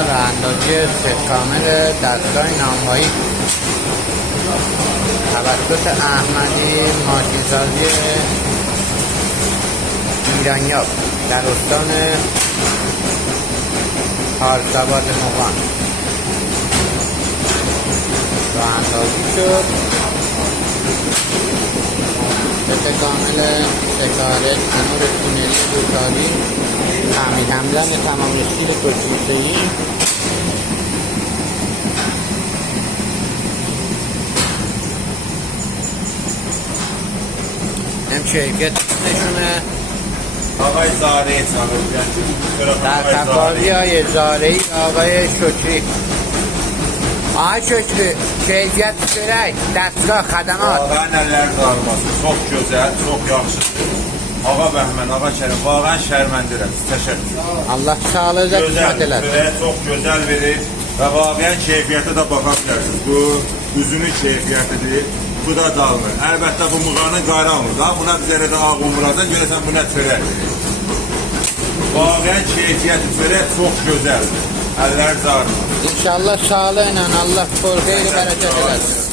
اندازی ست کامل دستگاه نانوایی توسط احمدی ماشینسازی ایرانیاب در استان پارساباد مقام راه اندازی شد. ست کامل سکارت تنور تونلی دوتاری تعمیر همدن تمام سیل توسیعی هم شرکت نشونه آقای زارعی در تفاوی های زارعی آقای شکری. آقای شکری keyfiyyət görək, dəstgah, xədəmat. Vağən əlləriniz ağrımasın. Çox gözəl, çox yaxşıdır. Ağa Bəhmən, Ağa Kərim, vağən şərməndirəm. Təşəkkür. Allah sağlığınıza qismət eləsin. Gözəl, çox gözəl verir və vağən keyfiyyətə də baxa bilərsiniz. Bu üzünün keyfiyyətidir. Bu da dalmır. Əlbəttə bu mığanın qaranmır da. Buna biz elə də ağ umuradan görəsən bu nə çörək. Vağən keyfiyyəti çörək çox gözəldir. Əlləriniz ağrımasın. İnşallah sağlıqla Allah xeyir bərəkət eləsin.